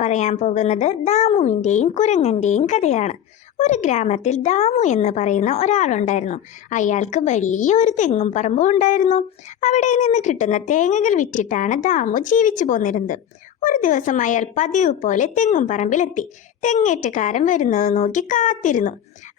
പറയാൻ പോകുന്നത് ദാമുവിൻ്റെയും കുരങ്ങൻ്റെയും കഥയാണ്. ഒരു ഗ്രാമത്തിൽ ദാമു എന്ന് പറയുന്ന ഒരാളുണ്ടായിരുന്നു. അയാൾക്ക് വലിയ ഒരു തെങ്ങും പറമ്പും ഉണ്ടായിരുന്നു. അവിടെ നിന്ന് കിട്ടുന്ന തേങ്ങകൾ വിറ്റിട്ടാണ് ദാമു ജീവിച്ചു പോന്നിരുന്നത്. ഒരു ദിവസം അയാൾ പതിവ് പോലെ തെങ്ങും പറമ്പിലെത്തി. തെങ്ങേറ്റക്കാരൻ വരുന്നത് നോക്കി കാത്തിരുന്നു.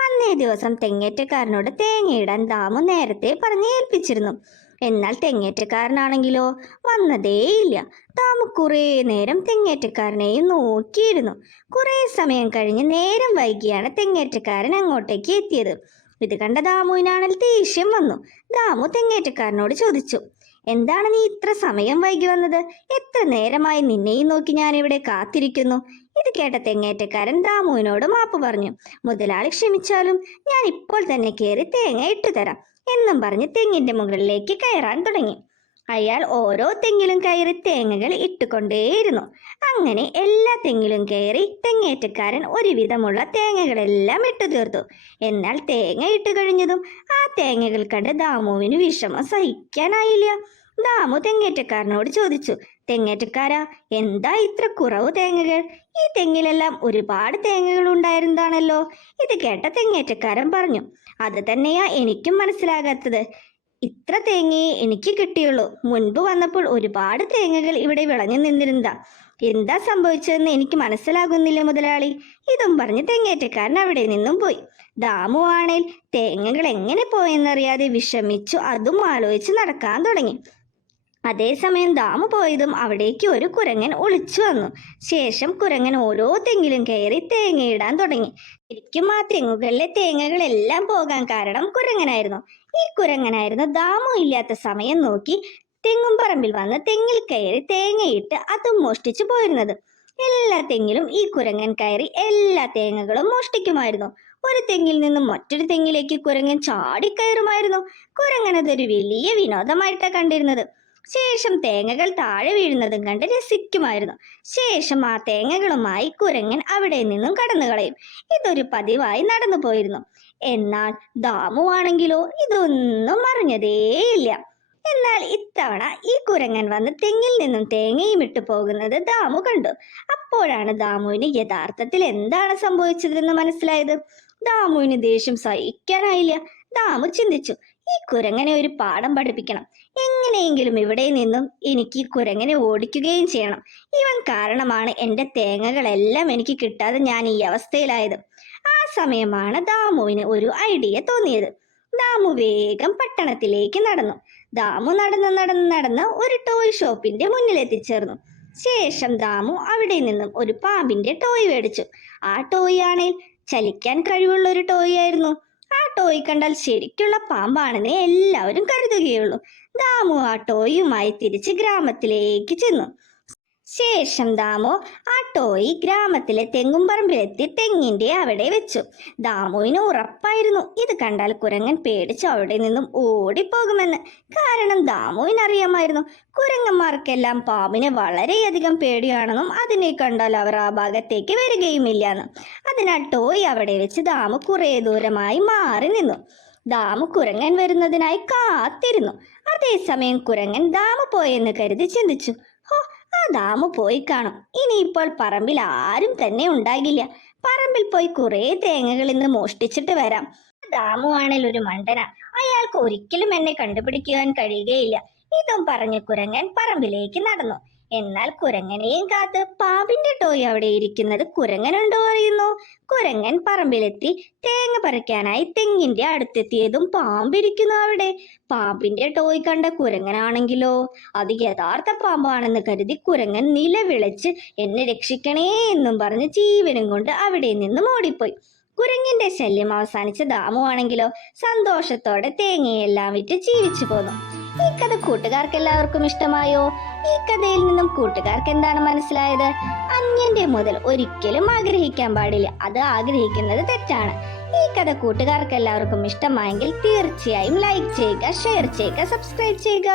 അന്നേ ദിവസം തെങ്ങേറ്റക്കാരനോട് തേങ്ങയിടാൻ ദാമു നേരത്തെ പറഞ്ഞ് ഏൽപ്പിച്ചിരുന്നു. എന്നാൽ തെങ്ങേറ്റക്കാരനാണെങ്കിലോ വന്നതേയില്ല. ദാമു കുറേ നേരം തെങ്ങേറ്റക്കാരനെയും നോക്കിയിരുന്നു. കുറേ സമയം കഴിഞ്ഞ് നേരം വൈകിയാണ് തെങ്ങേറ്റക്കാരൻ അങ്ങോട്ടേക്ക് എത്തിയത്. ഇത് കണ്ട ദാമുവിനാണെങ്കിൽ ദേഷ്യം വന്നു. ദാമു തെങ്ങേറ്റക്കാരനോട് ചോദിച്ചു, എന്താണ് നീ ഇത്ര സമയം വൈകി വന്നത്? എത്ര നേരമായി നിന്നെയും നോക്കി ഞാനിവിടെ കാത്തിരിക്കുന്നു. ഇത് കേട്ട തെങ്ങേറ്റക്കാരൻ ദാമുവിനോട് മാപ്പ് പറഞ്ഞു. മുതലാളി ക്ഷമിച്ചാലും ഞാൻ ഇപ്പോൾ തന്നെ കയറി തേങ്ങ ഇട്ടുതരാം എന്നും പറഞ്ഞ് തെങ്ങിന്റെ മുകളിലേക്ക് കയറാൻ തുടങ്ങി. അയാൾ ഓരോ തെങ്ങിലും കയറി തേങ്ങകൾ ഇട്ടുകൊണ്ടേയിരുന്നു. അങ്ങനെ എല്ലാ തെങ്ങിലും കയറി തെങ്ങേറ്റക്കാരൻ ഒരുവിധമുള്ള തേങ്ങകളെല്ലാം ഇട്ടു തീർത്തു. എന്നാൽ തേങ്ങ ഇട്ട് കഴിഞ്ഞതും ആ തേങ്ങകൾ കണ്ട് ദാമുവിന് വിഷമം സഹിക്കാനായില്ല. ദാമു തെങ്ങേറ്റക്കാരനോട് ചോദിച്ചു, തെങ്ങേറ്റക്കാരാ, എന്താ ഇത്ര കുറവ് തേങ്ങകൾ? ഈ തെങ്ങിലെല്ലാം ഒരുപാട് തേങ്ങകൾ ഉണ്ടായിരുന്നതാണല്ലോ. ഇത് കേട്ട തെങ്ങേറ്റക്കാരൻ പറഞ്ഞു, അത് തന്നെയാ എനിക്കും മനസ്സിലാകാത്തത്. ഇത്ര തേങ്ങയെ എനിക്ക് കിട്ടിയുള്ളൂ. മുൻപ് വന്നപ്പോൾ ഒരുപാട് തേങ്ങകൾ ഇവിടെ വിളഞ്ഞു നിന്നിരുന്നതാ. എന്താ സംഭവിച്ചതെന്ന് എനിക്ക് മനസ്സിലാകുന്നില്ല മുതലാളി. ഇതും പറഞ്ഞ് തെങ്ങേറ്റക്കാരൻ അവിടെ നിന്നും പോയി. ദാമു ആണേൽ തേങ്ങകൾ എങ്ങനെ പോയെന്നറിയാതെ വിഷമിച്ചു അതും ആലോചിച്ച് നടക്കാൻ തുടങ്ങി. അതേസമയം ദാമു പോയതും അവിടേക്ക് ഒരു കുരങ്ങൻ ഒളിച്ചു വന്നു. ശേഷം കുരങ്ങൻ ഓരോ തെങ്ങിലും കയറി തേങ്ങയിടാൻ തുടങ്ങി. ശരിക്കും ആ തെങ്ങുകളിലെ തേങ്ങകളെല്ലാം പോകാൻ കാരണം കുരങ്ങനായിരുന്നു. ഈ കുരങ്ങനായിരുന്നു ദാമു ഇല്ലാത്ത സമയം നോക്കി തെങ്ങും പറമ്പിൽ വന്ന് തെങ്ങിൽ കയറി തേങ്ങയിട്ട് അതും മോഷ്ടിച്ചു പോയിരുന്നത്. എല്ലാ തെങ്ങിലും ഈ കുരങ്ങൻ കയറി എല്ലാ തേങ്ങകളും മോഷ്ടിക്കുമായിരുന്നു. ഒരു തെങ്ങിൽ നിന്നും മറ്റൊരു തെങ്ങിലേക്ക് കുരങ്ങൻ ചാടിക്കയറുമായിരുന്നു. കുരങ്ങൻ അതൊരു വലിയ വിനോദമായിട്ടാണ് കണ്ടിരുന്നത്. ശേഷം തേങ്ങകൾ താഴെ വീഴുന്നതും കണ്ട് രസിക്കുമായിരുന്നു. ശേഷം ആ തേങ്ങകളുമായി കുരങ്ങൻ അവിടെ നിന്നും കടന്നു കളയും. ഇതൊരു പതിവായി നടന്നു പോയിരുന്നു. എന്നാൽ ദാമു ആണെങ്കിലോ ഇതൊന്നും അറിഞ്ഞതേയില്ല. എന്നാൽ ഇത്തവണ ഈ കുരങ്ങൻ വന്ന് തെങ്ങിൽ നിന്നും തേങ്ങയും ഇട്ടു പോകുന്നത് ദാമു കണ്ടു. അപ്പോഴാണ് ദാമുവിന് യഥാർത്ഥത്തിൽ എന്താണ് സംഭവിച്ചതെന്ന് മനസ്സിലായത്. ദാമുവിന് ദേഷ്യം സഹിക്കാനായില്ല. ദാമു ചിന്തിച്ചു, ഈ കുരങ്ങനെ ഒരു പാഠം പഠിപ്പിക്കണം. എങ്ങനെയെങ്കിലും ഇവിടെ നിന്നും എനിക്ക് ഈ കുരങ്ങനെ ഓടിക്കുകയും ചെയ്യണം. ഇവൻ കാരണമാണ് എൻ്റെ തേങ്ങകളെല്ലാം എനിക്ക് കിട്ടാതെ ഞാൻ ഈ അവസ്ഥയിലായത്. ആ സമയമാണ് ദാമുവിന് ഒരു ഐഡിയ തോന്നിയത്. ദാമു വേഗം പട്ടണത്തിലേക്ക് നടന്നു. ദാമു നടന്ന് ഒരു ടോയ് ഷോപ്പിന്റെ മുന്നിൽ എത്തിച്ചേർന്നു. ശേഷം ദാമു അവിടെ നിന്നും ഒരു പാമ്പിന്റെ ടോയ് മേടിച്ചു. ആ ടോയ് ആണെങ്കിൽ ചലിക്കാൻ കഴിവുള്ള ഒരു ടോയ് ആയിരുന്നു. ആ ടോയ് കണ്ടാൽ ശരിക്കുള്ള പാമ്പാണെന്ന് എല്ലാവരും കരുതുകയുള്ളൂ. ദാമു ആ ടോയുമായി തിരിച്ച് ഗ്രാമത്തിലേക്ക് ചെന്നു. ശേഷം ദാമു ആ ടോയ് ഗ്രാമത്തിലെ തെങ്ങും പറമ്പിലെത്തി തെങ്ങിന്റെ അവിടെ വെച്ചു. ദാമുവിന് ഉറപ്പായിരുന്നു ഇത് കണ്ടാൽ കുരങ്ങൻ പേടിച്ച് അവിടെ നിന്നും ഓടിപ്പോകുമെന്ന്. കാരണം ദാമുവിനറിയാമായിരുന്നു കുരങ്ങന്മാർക്കെല്ലാം പാമ്പിനെ വളരെയധികം പേടിയാണെന്നും അതിനെ കണ്ടാൽ അവർ ആ ഭാഗത്തേക്ക് വരികയുമില്ലാന്നും. അതിനാൽ ടോയ് അവിടെ വെച്ച് ദാമു കുറേ ദൂരമായി മാറി നിന്നു. ദാമു കുരങ്ങൻ വരുന്നതിനായി കാത്തിരുന്നു. അതേസമയം കുരങ്ങൻ ദാമു പോയെന്ന് കരുതി ചിന്തിച്ചു, ഹോ, ആ ദാമു പോയി കാണും. ഇനിയിപ്പോൾ പറമ്പിൽ ആരും തന്നെ ഉണ്ടാകില്ല. പറമ്പിൽ പോയി കുറേ തേങ്ങകൾ ഇന്ന് മോഷ്ടിച്ചിട്ട് വരാം. ദാമു ആണെങ്കിൽ ഒരു മണ്ടന. അയാൾക്ക് ഒരിക്കലും എന്നെ കണ്ടുപിടിക്കുവാൻ കഴിയുകയില്ല. ഇതും പറഞ്ഞ് കുരങ്ങൻ പറമ്പിലേക്ക് നടന്നു. എന്നാൽ കുരങ്ങനെയും കാത്ത് പാമ്പിന്റെ ടോയ് അവിടെ ഇരിക്കുന്നത് കുരങ്ങനുണ്ടോ അറിയുന്നു. കുരങ്ങൻ പറമ്പിലെത്തി തേങ്ങ പറിക്കാനായി തെങ്ങിന്റെ അടുത്തെത്തിയതും പാമ്പിരിക്കുന്നു അവിടെ. പാമ്പിന്റെ ടോയ് കണ്ട കുരങ്ങനാണെങ്കിലോ അത് യഥാർത്ഥ പാമ്പാണെന്ന് കരുതി കുരങ്ങൻ നിലവിളിച്ച് എന്നെ രക്ഷിക്കണേ എന്നും പറഞ്ഞ് ജീവനും കൊണ്ട് അവിടെ നിന്നും ഓടിപ്പോയി. കുരങ്ങിന്റെ ശല്യം അവസാനിച്ച ദാമു ആണെങ്കിലോ സന്തോഷത്തോടെ തേങ്ങയെല്ലാം വിറ്റ് ജീവിച്ചു പോന്നു. ഈ കഥ കൂട്ടുകാർക്ക് എല്ലാവർക്കും ഇഷ്ടമായോ? ഈ കഥയിൽ നിന്നും കൂട്ടുകാർക്ക് എന്താണ് മനസ്സിലായത്? അന്യന്റെ മുതൽ ഒരിക്കലും ആഗ്രഹിക്കാൻ പാടില്ല. അത് ആഗ്രഹിക്കുന്നത് തെറ്റാണ്. ഈ കഥ കൂട്ടുകാർക്ക് എല്ലാവർക്കും ഇഷ്ടമായെങ്കിൽ തീർച്ചയായും ലൈക്ക് ചെയ്യുക, ഷെയർ ചെയ്യുക, സബ്സ്ക്രൈബ് ചെയ്യുക.